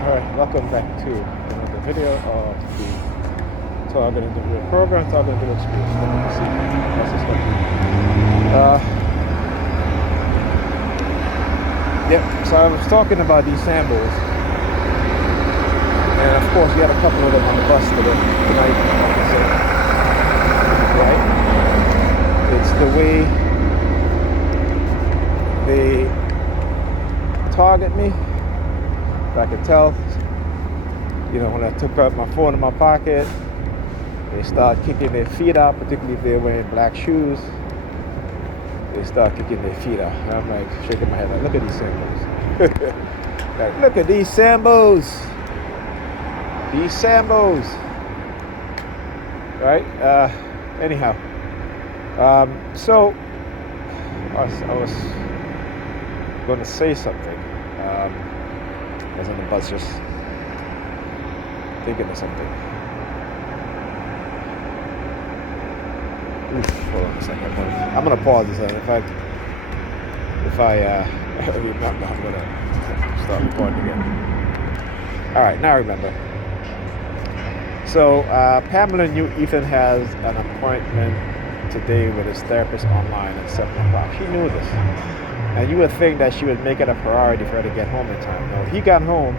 Alright, welcome back to another video of the Target Interview Program, Target Interview Experience. Let me see. That's just yep, so I was talking about these samples, and of course we had a couple of them on the bus tonight, like I said, right? It's the way they target me. I could tell, when I took out my phone in my pocket, they start kicking their feet out, particularly if they're wearing black shoes. They start kicking their feet out. And I'm like shaking my head like, look at these Sambos. Like, look at these Sambos. These Sambos. Right? Anyhow. So, I was going to say something. I was on the bus just thinking of something. Hold on a second. I'm gonna pause this. If I remember, I'm gonna start recording again. All right, now I remember. So Pamela knew Ethan has an appointment today with his therapist online at 7 o'clock. She knew this. And you would think that she would make it a priority for her to get home in time. No, he got home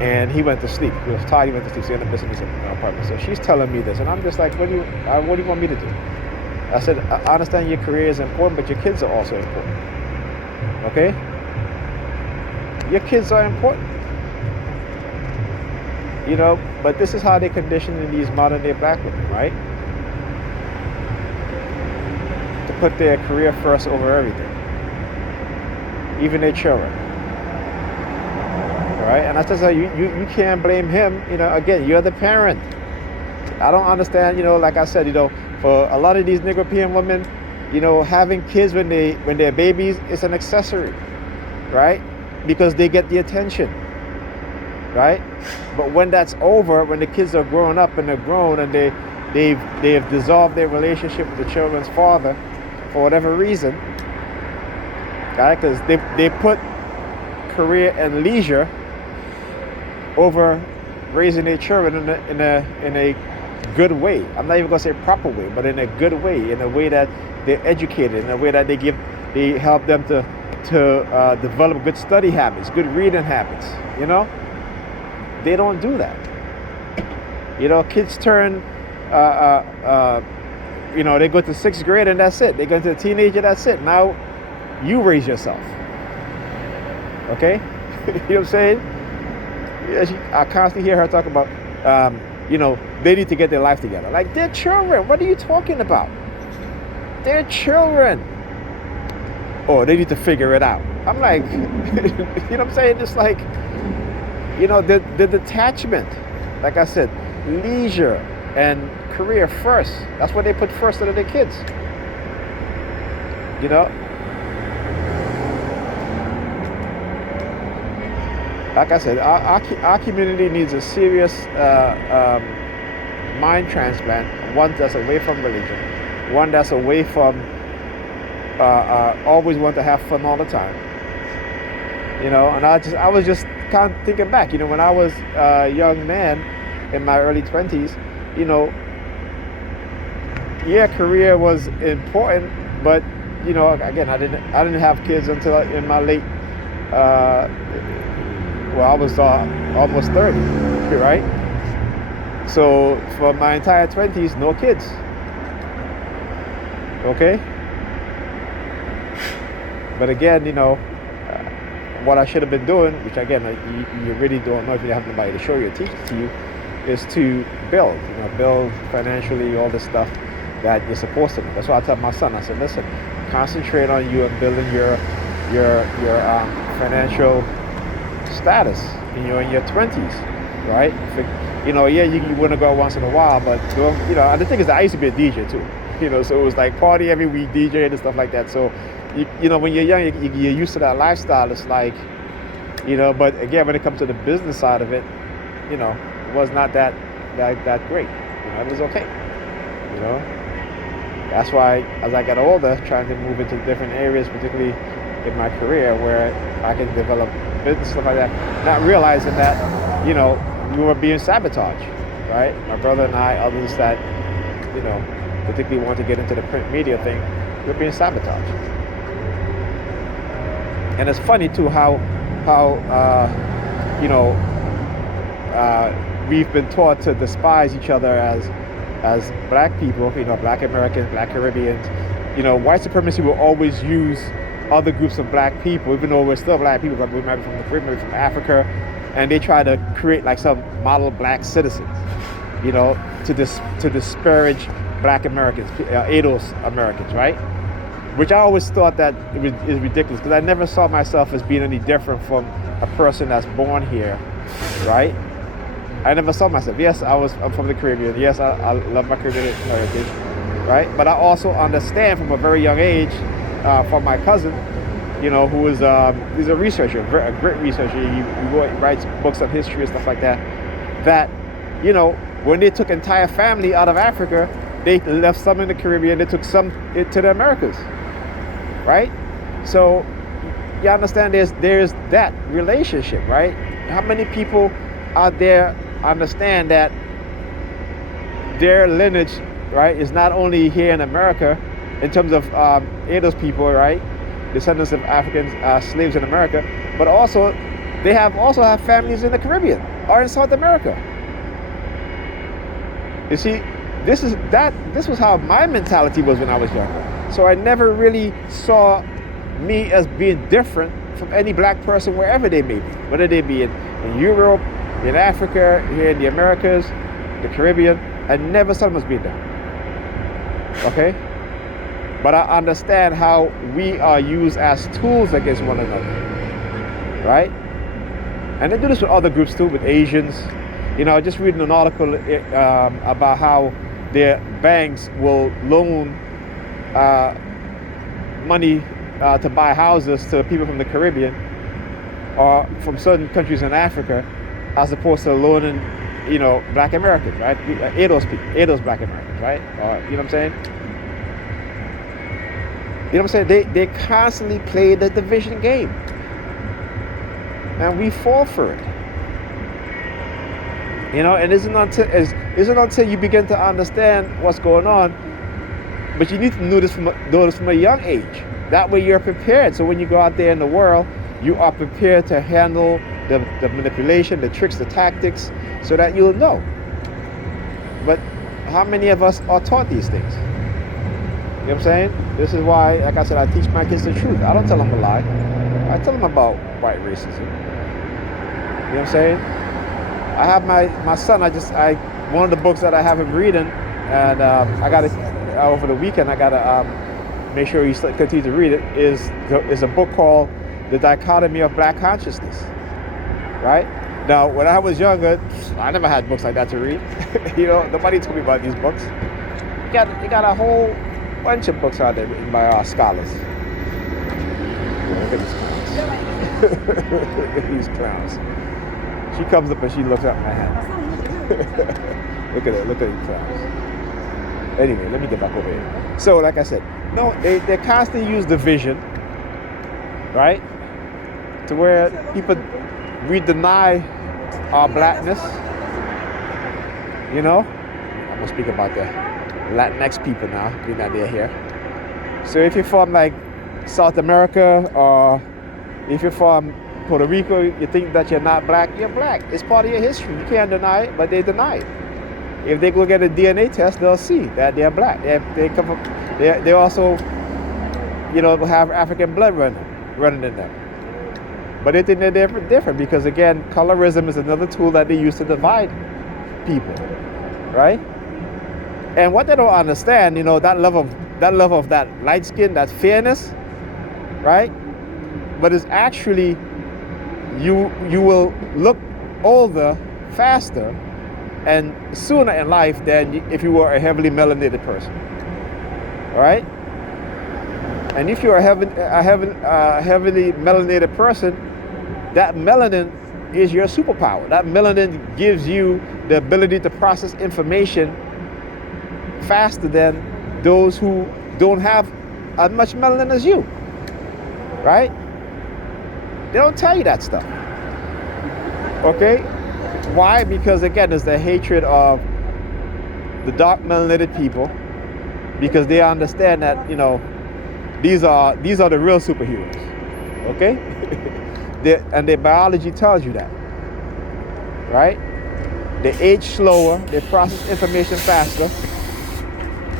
and he went to sleep. He was tired, he went to sleep, so he ended up missing his apartment. So she's telling me this, and I'm just like, what do you want me to do? I said, I understand your career is important, but your kids are also important. Okay? Your kids are important. But this is how they condition in these modern day black women, right? To put their career first over everything. Even their children. All right? And I said, you can't blame him. Again, you're the parent. I don't understand, like I said, for a lot of these Negropean women, having kids when they're babies is an accessory, right? Because they get the attention, right? But when that's over, when the kids are growing up and they're grown and they've dissolved their relationship with the children's father for whatever reason, right? Because they put career and leisure over raising their children in a good way. I'm not even gonna say proper way, but in a good way, in a way that they're educated, in a way that they help them to develop good study habits, good reading habits. They don't do that. Kids turn they go to 6th grade and that's it. They go to a teenager, that's it. Now you raise yourself. Okay? You know what I'm saying? I constantly hear her talk about they need to get their life together. Like, they're children. What are you talking about? They're children. Oh, they need to figure it out. I'm like, you know what I'm saying? It's like, the detachment. Like I said, leisure and career first. That's what they put first out of their kids. Like I said, our community needs a serious mind transplant, one that's away from religion, one that's away from always want to have fun all the time. And I was just kind of thinking back, when I was a young man in my early 20s, career was important, but again, I didn't have kids until in my late I was almost 30, right? So for my entire 20s, no kids. Okay? But again, what I should have been doing, which again, you really don't know if you have nobody to show you or teach it to you, is to build financially, all this stuff that you're supposed to do. That's why I tell my son, I said, listen, concentrate on you and building your financial status in your 20s, right? You want to go out once in a while, but and the thing is that I used to be a DJ too, so it was like party every week, DJ and stuff like that. So when you're young, you're used to that lifestyle. It's like, but again, when it comes to the business side of it, it was not that great. It was okay. That's why as I got older, trying to move into different areas, particularly in my career, where I can develop and stuff like that, not realizing that, we were being sabotaged, right? My brother and I, others that, particularly want to get into the print media thing, we're being sabotaged. And it's funny too how we've been taught to despise each other as black people, black Americans, black Caribbeans. White supremacy will always use other groups of black people, even though we're still black people, but we might be from the Caribbean, maybe from Africa, and they try to create like some model black citizens, to disparage black Americans, ADOS Americans, right? Which I always thought that is ridiculous, because I never saw myself as being any different from a person that's born here, right? I never saw myself. Yes, I'm from the Caribbean. Yes, I love my Caribbean heritage, right? But I also understand from a very young age, from my cousin, who is he's a researcher, a great researcher. He writes books on history and stuff like that. That, when they took entire family out of Africa, they left some in the Caribbean. They took some to the Americas, right? So you understand there's that relationship, right? How many people out there understand that their lineage, right, is not only here in America in terms of those people, right, descendants of African slaves in America, but also they also have families in the Caribbean or in South America. You see, this was how my mentality was when I was younger. So I never really saw me as being different from any black person wherever they may be, whether they be in Europe, in Africa, here in the Americas, the Caribbean. I never saw them as being that. Okay? But I understand how we are used as tools against one another. Right? And they do this with other groups too, with Asians. Just reading an article about how their banks will loan money to buy houses to people from the Caribbean or from certain countries in Africa, as opposed to loaning, black Americans, right? ADOS black Americans, right? You know what I'm saying? You know what I'm saying? They constantly play the division game, and we fall for it. And it isn't until you begin to understand what's going on, but you need to know this from a young age. That way you're prepared. So when you go out there in the world, you are prepared to handle the manipulation, the tricks, the tactics, so that you'll know. But how many of us are taught these things? You know what I'm saying? This is why, like I said, I teach my kids the truth. I don't tell them a lie. I tell them about white racism. You know what I'm saying? I have my son, one of the books that I have him reading, and I got to, over the weekend, I got to make sure he continues to read it, is a book called The Dichotomy of Black Consciousness, right? Now, when I was younger, I never had books like that to read. Nobody told me about these books. You got a whole bunch of books out there written by our scholars. Look at these clowns. Look at these clowns. She comes up and she looks at my hand. Look at these clowns. Anyway, let me get back over here. So, like I said, no, they constantly use division, right? To where we deny our blackness. I'm gonna speak about the Latinx people now, being that they're here. So if you're from like South America, or if you're from Puerto Rico, you think that you're not black, you're black. It's part of your history. You can't deny it, but they deny it. If they go get a DNA test, they'll see that they're black. They also, have African blood running in them. But they think they're different because, again, colorism is another tool that they use to divide people, right? And what they don't understand, that love of that light skin, that fairness, right? But it's actually, you will look older faster and sooner in life than if you were a heavily melanated person. All right? And if you're a heavily melanated person, that melanin is your superpower. That melanin gives you the ability to process information faster than those who don't have as much melanin as you. Right? They don't tell you that stuff. Okay? Why? Because again, it's the hatred of the dark melanated people, because they understand that, you know, these are the real superheroes. Okay? And their biology tells you that. Right? They age slower, they process information faster,